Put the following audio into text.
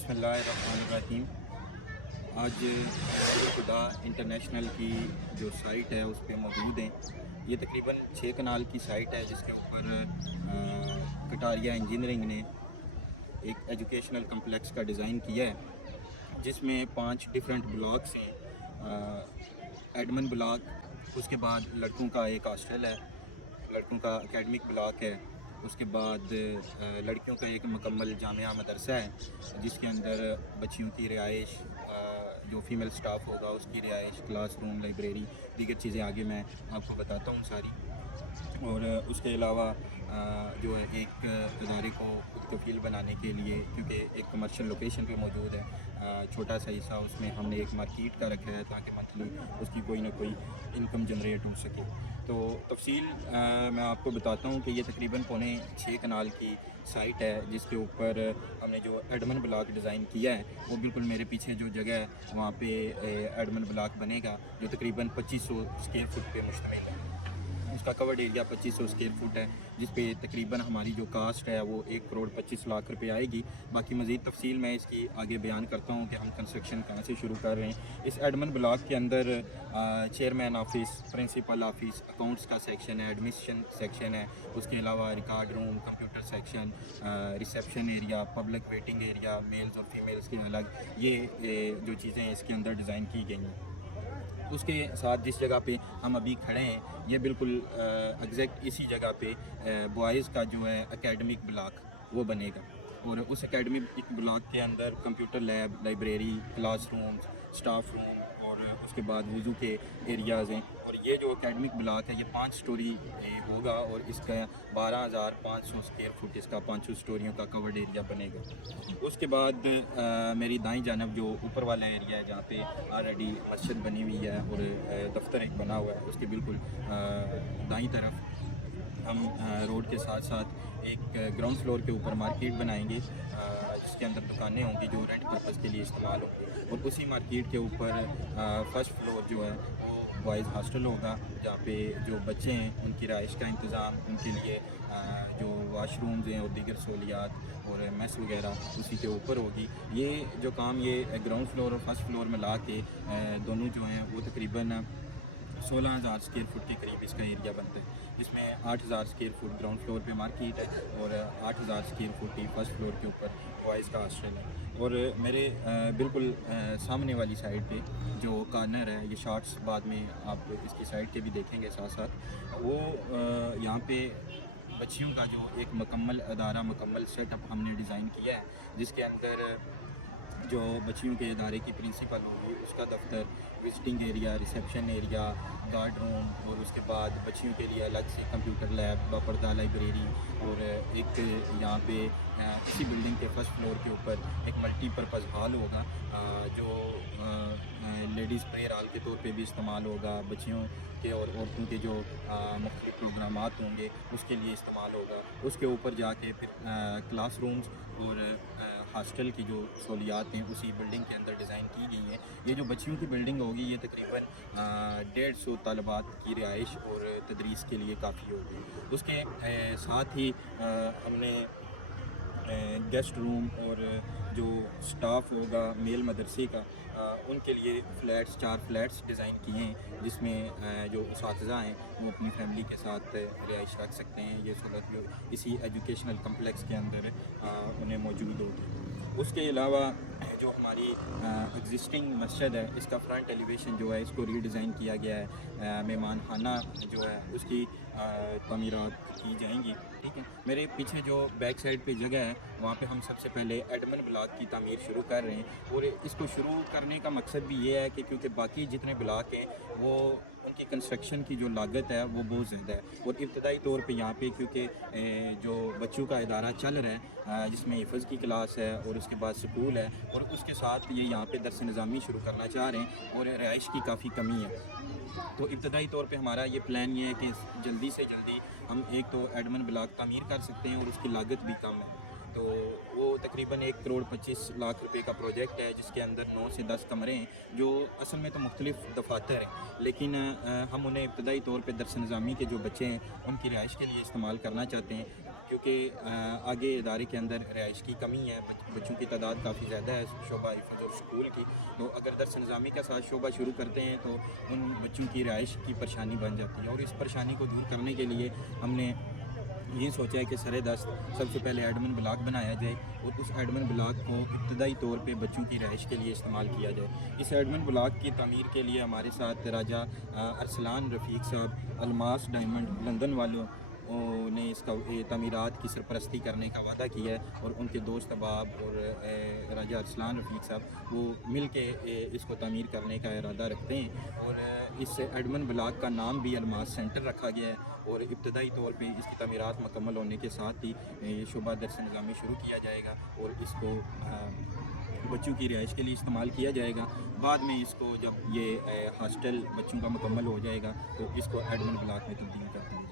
بسم اللہ الرحمن الرحیم۔ آج خدا انٹرنیشنل کی جو سائٹ ہے اس پہ موجود ہیں۔ یہ تقریباً 6 کنال کی سائٹ ہے جس کے اوپر کٹاریہ انجینئرنگ نے ایک ایجوکیشنل کمپلیکس کا ڈیزائن کیا ہے، جس میں 5 ڈیفرنٹ بلاکس ہیں۔ ایڈمن بلاک، اس کے بعد لڑکوں کا ایک ہاسٹل ہے، لڑکوں کا اکیڈمک بلاک ہے، اس کے بعد لڑکیوں کا ایک مکمل جامعہ مدرسہ ہے جس کے اندر بچیوں کی رہائش، جو فیمیل سٹاف ہوگا اس کی رہائش، کلاس روم، لائبریری، دیگر چیزیں آگے میں آپ کو بتاتا ہوں ساری۔ اور اس کے علاوہ جو ہے ایک ادارے کو کفیل بنانے کے لیے، کیونکہ ایک کمرشل لوکیشن پہ موجود ہے، چھوٹا سا حصہ اس میں ہم نے ایک مارکیٹ کا رکھا ہے تاکہ منتھلی اس کی کوئی نہ کوئی انکم جنریٹ ہو سکے۔ تو تفصیل میں آپ کو بتاتا ہوں کہ یہ تقریباً 6.25 کنال کی سائٹ ہے جس کے اوپر ہم نے جو ایڈمن بلاک ڈیزائن کیا ہے وہ بالکل میرے پیچھے جو جگہ ہے وہاں پہ ایڈمن بلاک بنے گا، جو تقریباً 2500 اسکوائر فٹ پہ مشتمل ہے۔ اس کا کورڈ ایریا 2500 اسکوائر فٹ ہے، جس پہ تقریباً ہماری جو کاسٹ ہے وہ 1.25 کروڑ آئے گی۔ باقی مزید تفصیل میں اس کی آگے بیان کرتا ہوں کہ ہم کنسٹرکشن کہاں سے شروع کر رہے ہیں۔ اس ایڈمن بلاک کے اندر chairman office, principal office, accounts کا سیکشن ہے، ایڈمنسٹریشن سیکشن ہے، اس کے علاوہ record room, computer section, reception area, public waiting area, males اور فیمیلز کے الگ، یہ جو چیزیں اس کے اندر ڈیزائن کی گئی ہیں۔ اس کے ساتھ جس جگہ پہ ہم ابھی کھڑے ہیں یہ بالکل ایگزیکٹ اسی جگہ پہ بوائز کا جو ہے اکیڈمک بلاک وہ بنے گا، اور اس اکیڈمک بلاک کے اندر computer lab, library, class rooms, staff room اور اس کے بعد وضو کے ایریاز ہیں۔ اور یہ جو اکیڈمک بلاک ہے یہ 5 سٹوری ہوگا، اور اس کا 12,500 اسکوائر فٹ اس کا 5 سٹوریوں کا کورڈ ایریا بنے گا۔ اس کے بعد میری دائیں جانب جو اوپر والا ایریا ہے جہاں پہ آلریڈی مسجد بنی ہوئی ہے اور دفتر ایک بنا ہوا ہے، اس کے بالکل دائیں طرف ہم روڈ کے ساتھ ساتھ ایک گراؤنڈ فلور کے اوپر مارکیٹ بنائیں گے، جس کے اندر دکانیں ہوں گی جو رینٹ پرپز کے لیے استعمال ہوں گی، اور اسی مارکیٹ کے اوپر فرسٹ فلور جو ہے وہ بوائز ہاسٹل ہوگا، جہاں پہ جو بچے ہیں ان کی رہائش کا انتظام، ان کے لیے جو واش رومز ہیں اور دیگر سہولیات اور میس وغیرہ اسی کے اوپر ہوگی۔ یہ جو کام یہ گراؤنڈ فلور اور فرسٹ فلور میں لا کے دونوں جو ہیں وہ تقریباً 16,000 اسکوائر فٹ کے قریب اس کا ایریا بنتا ہے، جس میں 8,000 اسکوائر فٹ گراؤنڈ فلور پہ مارکیٹ ہے اور 8,000 اسکوائر فٹ ہی فرسٹ فلور کے اوپر بوائز کا ہاسٹل ہے۔ اور میرے بالکل سامنے والی سائڈ پہ جو کارنر ہے، یہ شارٹس بعد میں آپ اس کی سائڈ کے بھی دیکھیں گے ساتھ ساتھ، وہ یہاں پہ بچیوں کا جو ایک مکمل ادارہ، مکمل سیٹ اپ ہم نے ڈیزائن کیا ہے، جس کے اندر جو بچیوں کے ادارے کی پرنسپل ہوگی اس کا دفتر، visiting area, reception area, guard room, اور اس کے بعد بچیوں کے لیے الگ سے کمپیوٹر لیب، باپردہ لائبریری، اور ایک یہاں پہ اسی بلڈنگ کے فرسٹ فلور کے اوپر ایک ملٹی پرپز ہال ہوگا، جو لیڈیز پریئر ہال کے طور پہ بھی استعمال ہوگا، بچیوں کے اور عورتوں کے جو مختلف پروگرامات ہوں گے اس کے لیے استعمال ہوگا۔ اس کے اوپر جا کے پھر کلاس رومز اور ہاسٹل کی جو سہولیات ہیں اسی بلڈنگ کے اندر ڈیزائن کی گئی ہیں۔ یہ جو بچیوں کی بلڈنگ ہوگی یہ تقریباً 150 طالبات کی رہائش اور تدریس کے لیے کافی ہوگی۔ اس کے ساتھ ہی ہم نے گیسٹ روم اور جو سٹاف ہوگا میل مدرسے کا، ان کے لیے فلیٹس، 4 فلیٹس ڈیزائن کیے ہیں، جس میں جو اساتذہ ہیں وہ اپنی فیملی کے ساتھ رہائش رکھ سکتے ہیں۔ یہ سہولت اسی ایجوکیشنل کمپلیکس کے اندر انہیں موجود ہوگی۔ اس کے علاوہ جو ہماری ایگزسٹنگ مسجد ہے اس کا فرنٹ ایلیویشن جو ہے اس کو ری ڈیزائن کیا گیا ہے، مہمان خانہ جو ہے اس کی تعمیرات کی جائیں گی، ٹھیک ہے۔ میرے پیچھے جو بیک سائڈ پہ جگہ ہے وہاں پہ ہم سب سے پہلے ایڈمن بلاک کی تعمیر شروع کر رہے ہیں، اور اس کو شروع کرنے کا مقصد بھی یہ ہے کہ کیونکہ باقی جتنے بلاک ہیں وہ ان کی کنسٹرکشن کی جو لاگت ہے وہ بہت زیادہ ہے، اور ابتدائی طور پہ یہاں پہ کیونکہ جو بچوں کا ادارہ چل رہا ہے جس میں حفظ کی کلاس ہے اور اس کے بعد سکول ہے، اور اس کے ساتھ یہ یہاں پہ درس نظامی شروع کرنا چاہ رہے ہیں، اور رہائش کی کافی کمی ہے، تو ابتدائی طور پہ ہمارا یہ پلان یہ ہے کہ جلدی سے جلدی ہم ایک تو ایڈمن بلاک تعمیر کر سکتے ہیں اور اس کی لاگت بھی کم ہے۔ تو وہ تقریباً 1.25 کروڑ کا پروجیکٹ ہے، جس کے اندر 9 سے 10 کمرے ہیں، جو اصل میں تو مختلف دفاتر ہیں، لیکن ہم انہیں ابتدائی طور پہ درس نظامی کے جو بچے ہیں ان کی رہائش کے لیے استعمال کرنا چاہتے ہیں، کیونکہ آگے ادارے کے اندر رہائش کی کمی ہے، بچوں کی تعداد کافی زیادہ ہے شعبہ حفظ اور سکول کی، تو اگر درس نظامی کا ساتھ شعبہ شروع کرتے ہیں تو ان بچوں کی رہائش کی پریشانی بن جاتی ہے، اور اس پریشانی کو دور کرنے کے لیے ہم نے یہ سوچا ہے کہ سر دست سب سے پہلے ایڈمن بلاک بنایا جائے، اور اس ایڈمن بلاک کو ابتدائی طور پہ بچوں کی رہائش کے لیے استعمال کیا جائے۔ اس ایڈمن بلاک کی تعمیر کے لیے ہمارے ساتھ راجہ ارسلان رفیق صاحب الماس ڈائمنڈ لندن والوں نے اس کا تعمیرات کی سرپرستی کرنے کا وعدہ کیا ہے، اور ان کے دوست احباب اور راجہ ارسلان رفیق صاحب وہ مل کے اس کو تعمیر کرنے کا ارادہ رکھتے ہیں، اور اس ایڈمن بلاک کا نام بھی الماس سینٹر رکھا گیا ہے، اور ابتدائی طور پہ اس کی تعمیرات مکمل ہونے کے ساتھ ہی شعبہ درس نظامی شروع کیا جائے گا، اور اس کو بچوں کی رہائش کے لیے استعمال کیا جائے گا۔ بعد میں اس کو جب یہ ہاسٹل بچوں کا مکمل ہو جائے گا تو اس کو ایڈمن بلاک میں تبدیل کر دیا جائے گا۔